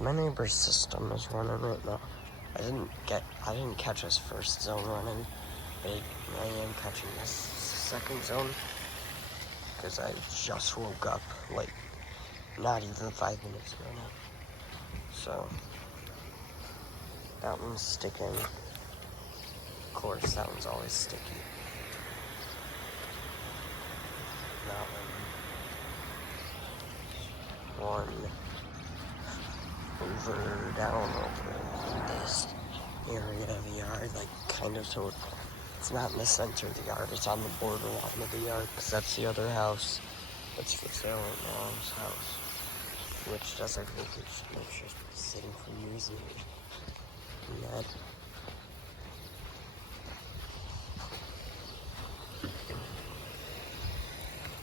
My neighbor's system is running right now. I didn't catch his first zone running, but I am catching this second zone because I just woke up, like, not even 5 minutes ago now. So, that one's sticking. Of course, that one's always sticky. That one down over this area of the yard, like kind of so it's not in the center of the yard, it's on the borderline of the yard, because that's the other house that's for sale right now, this house, which does irrigation. It's just sitting for years and that.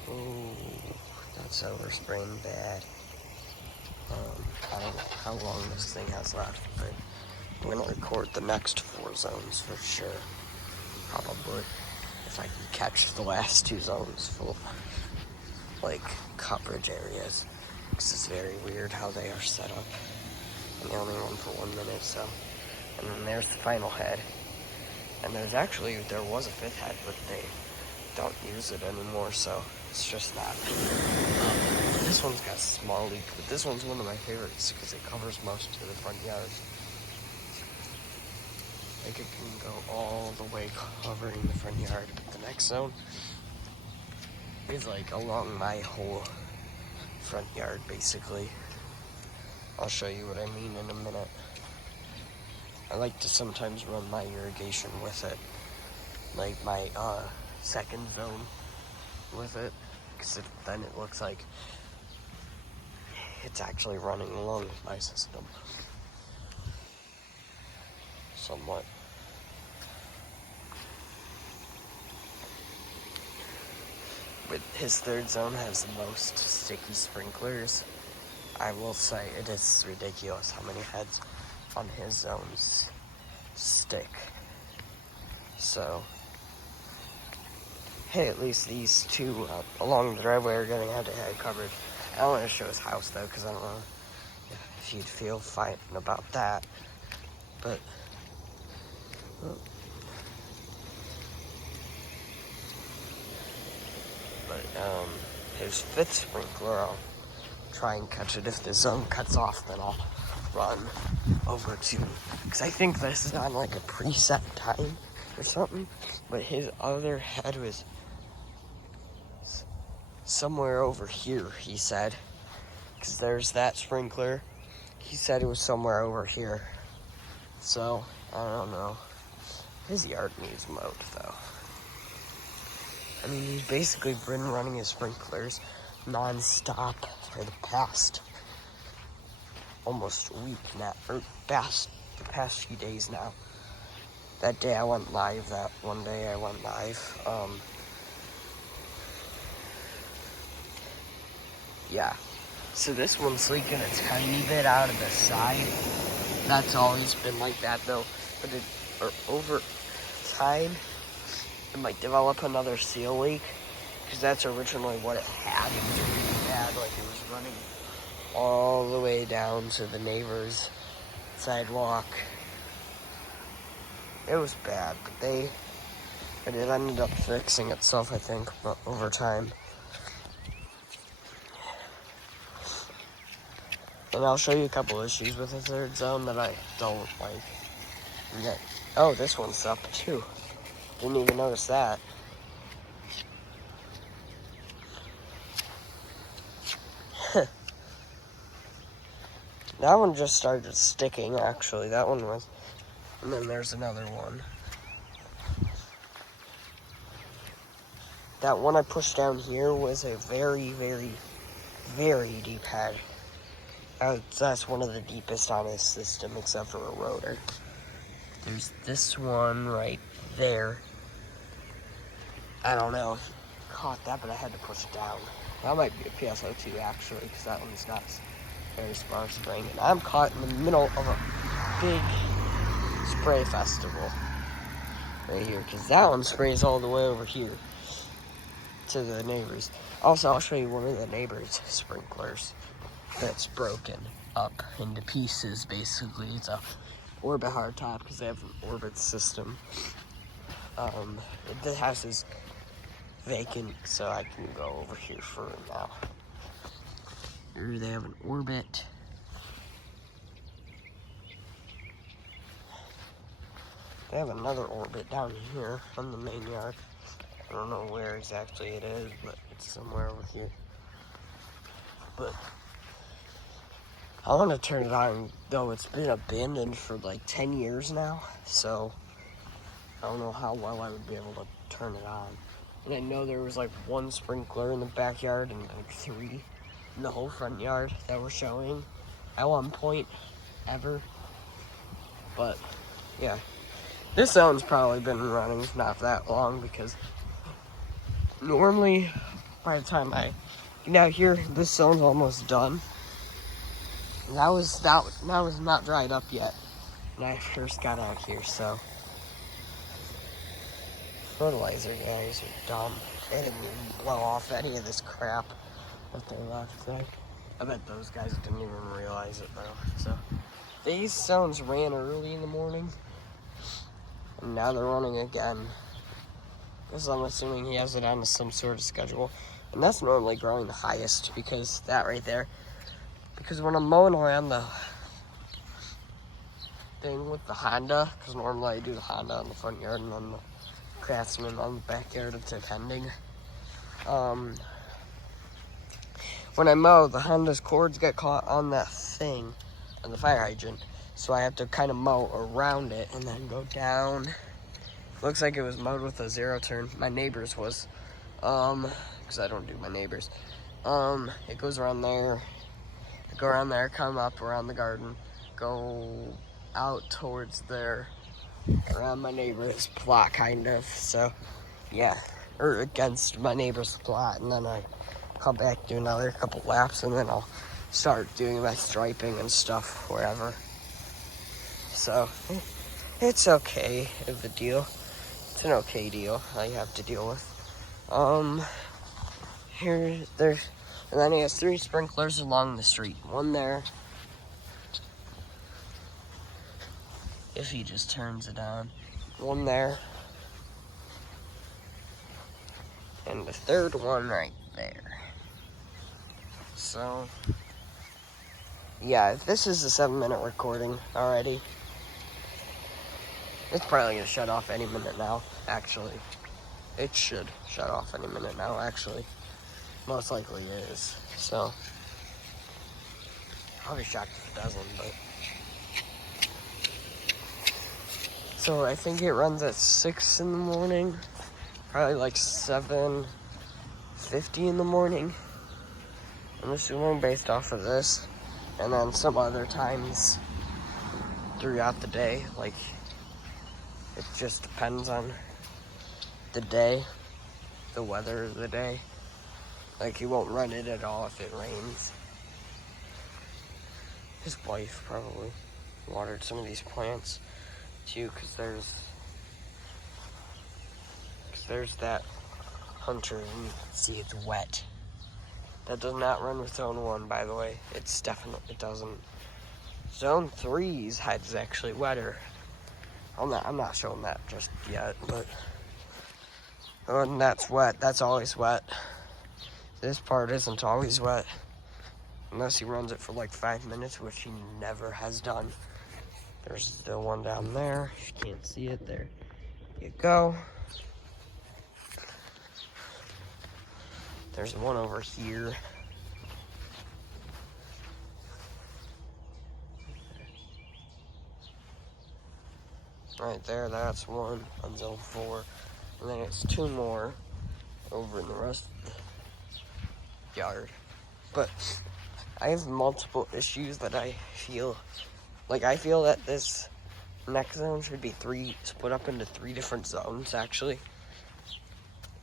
Oh, that's overspraying bad. I don't know how long this thing has left, but I'm gonna record the next 4 zones for sure. Probably, if I can catch the last 2 zones full, like, coverage areas. Because it's very weird how they are set up. And they only run for 1 minute, so. And then there's the final head. And there was a 5th head, but they don't use it anymore, so it's just that. This one's got a small leak, but this one's one of my favorites because it covers most of the front yard. Like, it can go all the way covering the front yard. But the next zone is like along my whole front yard, basically. I'll show you what I mean in a minute. I like to sometimes run my irrigation with it, like my second zone with it, because then it looks like it's actually running along with my system. Somewhat. But his third zone has the most sticky sprinklers. I will say it is ridiculous how many heads on his zones stick. So, hey, at least these 2 along the driveway are getting head-to-head coverage. I don't want to show his house though, because I don't know if you'd feel fine about that. But his 5th sprinkler, I'll try and catch it. If the zone cuts off, then I'll run over to, because I think this is on like a preset time or something, but his other head was somewhere over here, he said, because there's that sprinkler. He said it was somewhere over here, so I don't know. His yard needs mowed though. I mean, he's basically been running his sprinklers non-stop for the past almost a week now, or the past few days now. That day I went live, yeah. So this one's leaking a tiny bit out of the side. That's always been like that though, but over time, it might develop another seal leak, because that's originally what it had. It was really bad, like it was running all the way down to the neighbor's sidewalk. It was bad, but it ended up fixing itself, I think, over time. And I'll show you a couple issues with the third zone that I don't like. Oh, this one's up too. Didn't even notice that. That one just started sticking, actually. That one was. And then there's another one. That one I pushed down here was a very, very, very deep head. That's one of the deepest on his system, except for a rotor. There's this one right there. I don't know if you caught that, but I had to push it down. That might be a PSO2 actually, because that one's not very sparse spraying. And I'm caught in the middle of a big spray festival right here, because that one sprays all the way over here to the neighbors. Also, I'll show you one of the neighbors' sprinklers that's broken. up into pieces, basically. It's a orbit hardtop because they have an orbit system. The house is vacant, so I can go over here for now. Here they have an orbit. They have another orbit down here on the main yard. I don't know where exactly it is, but it's somewhere over here. But I want to turn it on, though it's been abandoned for like 10 years now, so I don't know how well I would be able to turn it on. And I know there was like 1 sprinkler in the backyard and like 3 in the whole front yard that were showing at one point ever. But yeah, this zone's probably been running not that long, because normally by the time I get out here, this zone's almost done. And that was not dried up yet when I first got out here, so fertilizer guys are dumb. They didn't even blow off any of this crap that they left there. I bet those guys didn't even realize it though. So these zones ran early in the morning, and now they're running again. Because I'm assuming he has it on some sort of schedule. And that's normally growing the highest, because that right there. Because when I'm mowing around the thing with the Honda, because normally I do the Honda on the front yard and then the Craftsman on the backyard, depending. When I mow, the Honda's cords get caught on that thing, on the fire hydrant. So I have to kind of mow around it and then go down. Looks like it was mowed with a 0 turn. My neighbor's was, because I don't do my neighbor's. It goes around there, go around there, come up around the garden, go out towards there, around my neighbor's plot, kind of. So, yeah, or against my neighbor's plot, and then I come back, do another couple laps, and then I'll start doing my striping and stuff wherever. So, it's okay of a deal. It's an okay deal I have to deal with. And then he has 3 sprinklers along the street. 1 there, if he just turns it on. 1 there. And the 3rd one right there. So, yeah, this is a 7-minute recording already. It's probably gonna shut off any minute now, actually. It should shut off any minute now, actually. Most likely it is. So, I'll be shocked if it doesn't, but. So I think it runs at 6 in the morning. Probably like 7:50 in the morning. I'm assuming based off of this. And then some other times throughout the day, like, it just depends on the day, the weather of the day. Like, he won't run it at all if it rains. His wife probably watered some of these plants too, because there's that hunter, and you can see it's wet. That does not run with zone 1, by the way. It doesn't. Zone 3's head is actually wetter. I'm not showing that just yet, but and that's wet. That's always wet. This part isn't always wet, unless he runs it for like 5 minutes, which he never has done. There's the one down there. If you can't see it, there you go. There's one over here. Right there, that's one on zone 4. And then it's 2 more over in the rest of the yard. But I have multiple issues that I feel that this next zone should be split up into 3 different zones, actually.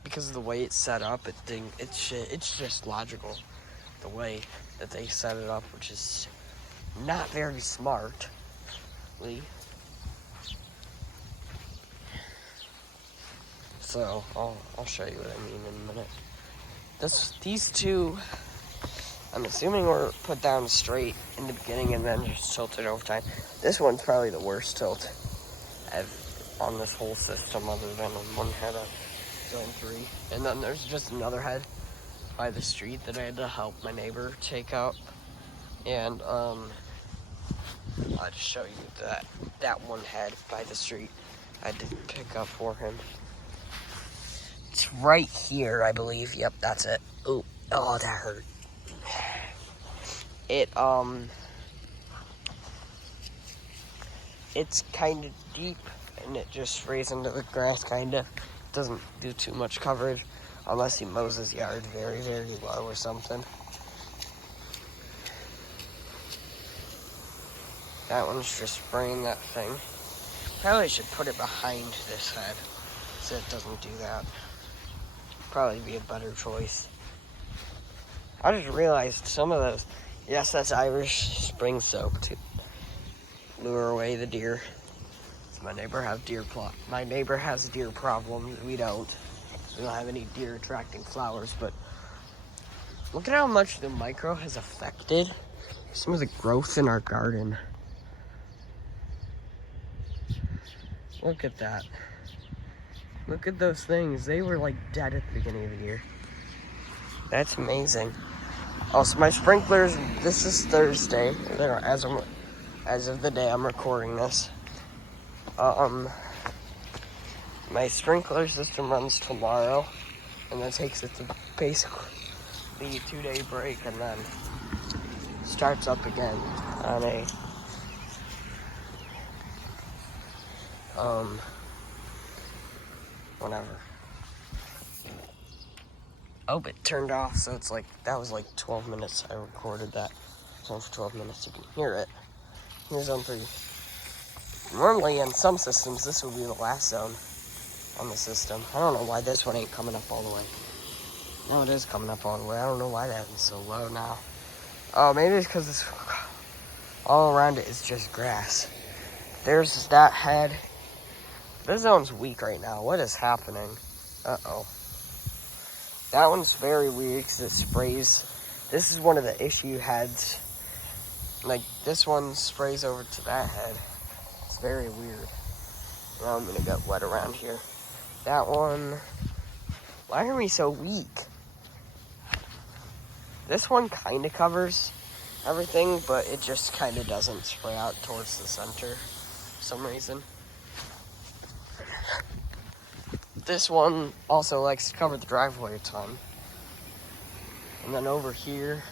Because of the way it's set up, it's just logical. The way that they set it up, which is not very smartly. So I'll show you what I mean in a minute. These 2 I'm assuming we're put down straight in the beginning and then just tilted over time. This one's probably the worst tilt on this whole system, other than one head of zone 3. And then there's just another head by the street that I had to help my neighbor take out. And I'll just show you that one head by the street I had to pick up for him. It's right here, I believe. Yep, that's it. Ooh, oh, that hurt. It's kind of deep, and it just sprays into the grass, kind of. Doesn't do too much coverage, unless he mows his yard very, very low or something. That one's just spraying that thing. Probably should put it behind this head, so it doesn't do that. Probably be a better choice. I just realized some of those, yes, that's Irish spring soap to lure away the deer. So my neighbor has deer problems. We don't have any deer attracting flowers, but look at how much the micro has affected some of the growth in our garden. Look at that. Look at those things. They were like dead at the beginning of the year. That's amazing. Also, my sprinklers, this is Thursday, as of the day I'm recording this. My sprinkler system runs tomorrow, and then takes it to basically the 2-day break, and then starts up again on a whatever. Oh, it turned off, so it's like, that was like 12 minutes I recorded that. It's on for 12 minutes, you can hear it. Here's zone 3. Normally, in some systems, this would be the last zone on the system. I don't know why this one ain't coming up all the way. No, it is coming up all the way. I don't know why that one's so low now. Oh, maybe it's because it's all around it is just grass. There's that head. This zone's weak right now. What is happening? Uh-oh. That one's very weird because it sprays. This is one of the issue heads. Like, this one sprays over to that head. It's very weird. Now I'm gonna get wet around here. That one. Why are we so weak? This one kind of covers everything, but it just kind of doesn't spray out towards the center for some reason. This one also likes to cover the driveway a ton. And then over here,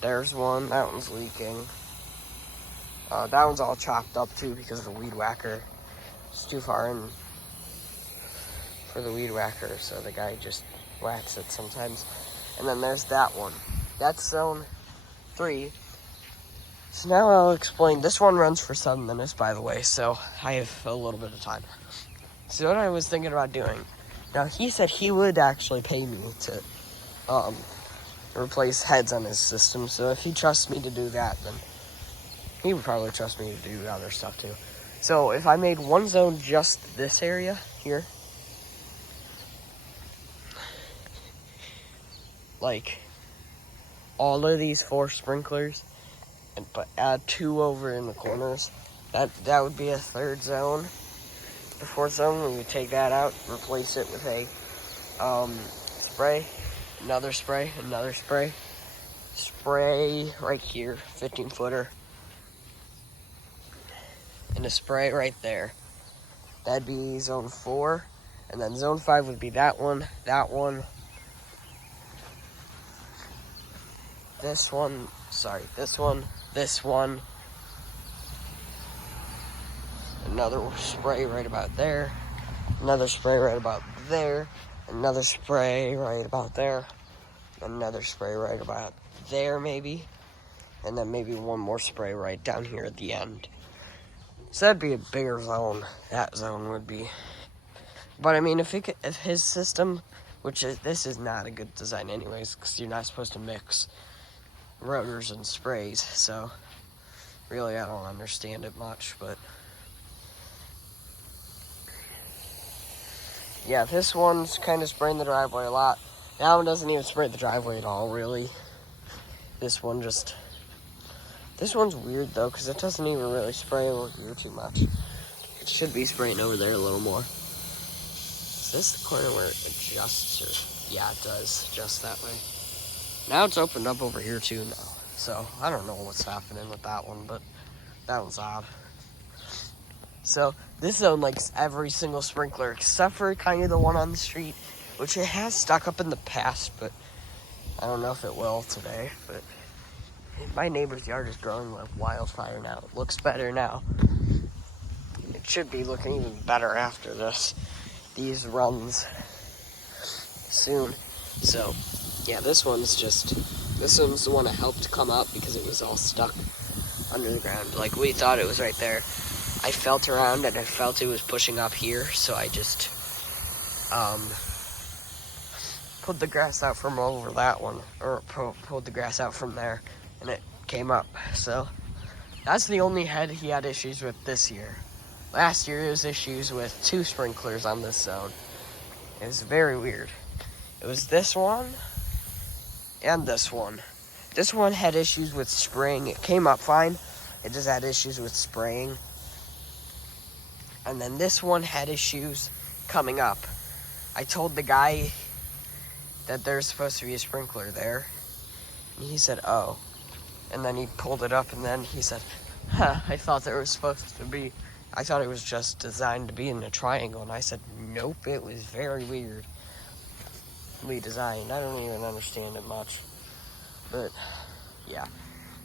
there's one. That one's leaking. That one's all chopped up too because of the weed whacker. It's too far in for the weed whacker, so the guy just whacks it sometimes. And then there's that one. That's zone 3. So now I'll explain. This one runs for 7 minutes, by the way, so I have a little bit of time. So what I was thinking about doing. Now, he said he would actually pay me to replace heads on his system, so if he trusts me to do that, then he would probably trust me to do other stuff too. So if I made one zone just this area here, like all of these 4 sprinklers, but add 2 over in the corners, that would be a 3rd zone. The 4th zone, we would take that out, replace it with a spray, another spray, spray right here, 15-footer, and a spray right there. That'd be zone 4, and then zone 5 would be that one, this one, another spray right about there, another spray right about there, another spray right about there, another spray right about there maybe, and then maybe one more spray right down here at the end. So that'd be a bigger zone, that zone would be. But I mean, if his system, this is not a good design anyways, because you're not supposed to mix rotors and sprays, so really I don't understand it much, but yeah, this one's kind of spraying the driveway a lot. That one doesn't even spray the driveway at all, really. This one's weird, though, because it doesn't even really spray over here too much. It should be spraying over there a little more. Is this the corner where it adjusts? Or yeah, it does, just that way. Now it's opened up over here, too, now. So, I don't know what's happening with that one, but that one's odd. So, this zone likes every single sprinkler, except for kind of the one on the street, which it has stuck up in the past, but I don't know if it will today. But my neighbor's yard is growing like wildfire now. It looks better now. It should be looking even better after these runs soon. So, yeah, this one's the one that helped come up because it was all stuck under the ground. Like, we thought it was right there. I felt around and I felt it was pushing up here, so I just pulled the grass out from over that one, or pulled the grass out from there, and it came up. So that's the only head he had issues with this year. Last year, it was issues with 2 sprinklers on this zone. It was very weird. It was this one and this one. This one had issues with spraying. It came up fine. It just had issues with spraying. And then this one had issues coming up. I told the guy that there's supposed to be a sprinkler there. And he said, oh. And then he pulled it up and then he said, I thought there was supposed to be, I thought it was just designed to be in a triangle. And I said, nope, it was very weirdly designed. I don't even understand it much. But, yeah.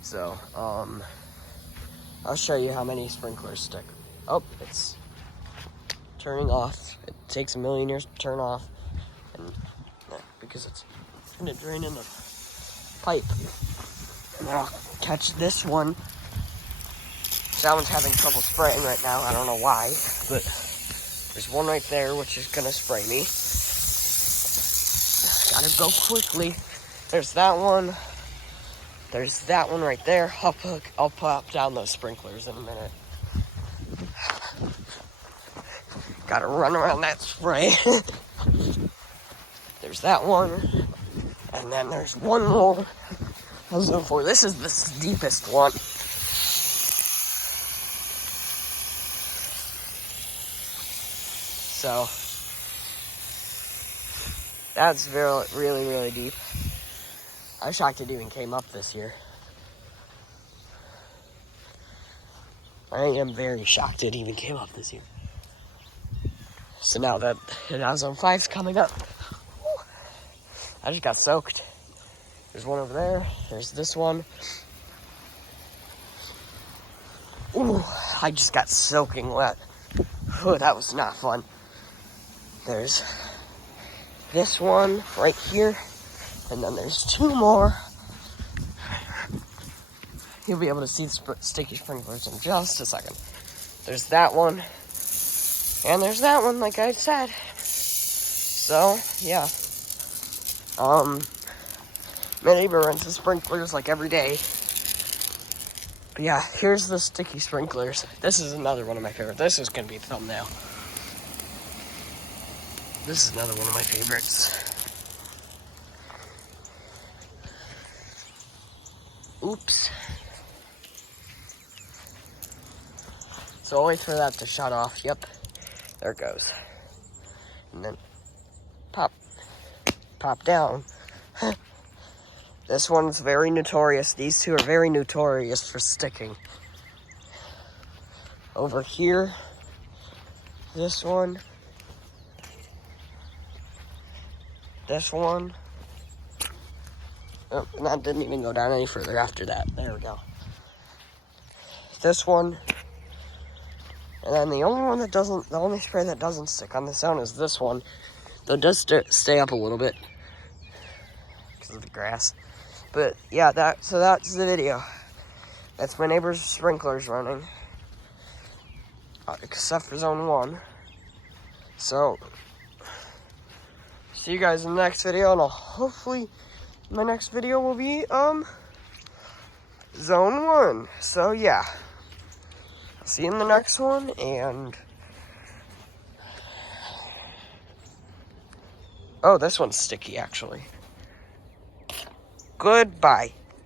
So, I'll show you how many sprinklers stick. Oh, it's turning off. It takes a million years to turn off. And because it's going to drain in the pipe. And then I'll catch this one. That one's having trouble spraying right now. I don't know why, but there's one right there which is going to spray me. Gotta go quickly. There's that one. There's that one right there. I'll pop down those sprinklers in a minute. Gotta run around that spray. There's that one. And then there's one more. I was looking for. This is the deepest one. So that's really, really deep. I'm shocked it even came up this year. I am very shocked it even came up this year. So now that Zone 5's coming up, I just got soaked. There's one over there. There's this one. Ooh, I just got soaking wet. Ooh, that was not fun. There's this one right here. And then there's 2 more. You'll be able to see the sticky sprinklers in just a second. There's that one. And there's that one, like I said. So, yeah. My neighbor runs the sprinklers like every day. But yeah, here's the sticky sprinklers. This is another one of my favorites. This is going to be the thumbnail. This is another one of my favorites. Oops. So I'll wait for that to shut off. Yep. There it goes. And then pop down. This one's very notorious. These 2 are very notorious for sticking. Over here, this one. This one. Oh, and that didn't even go down any further after that. There we go. This one. And then the only spray that doesn't stick on the zone is this one. Though it does stay up a little bit because of the grass. But yeah, that's the video. That's my neighbor's sprinklers running. Except for Zone 1. So, see you guys in the next video, and hopefully my next video will be Zone 1. So yeah. See you in the next one, and Oh, this one's sticky, actually. Goodbye.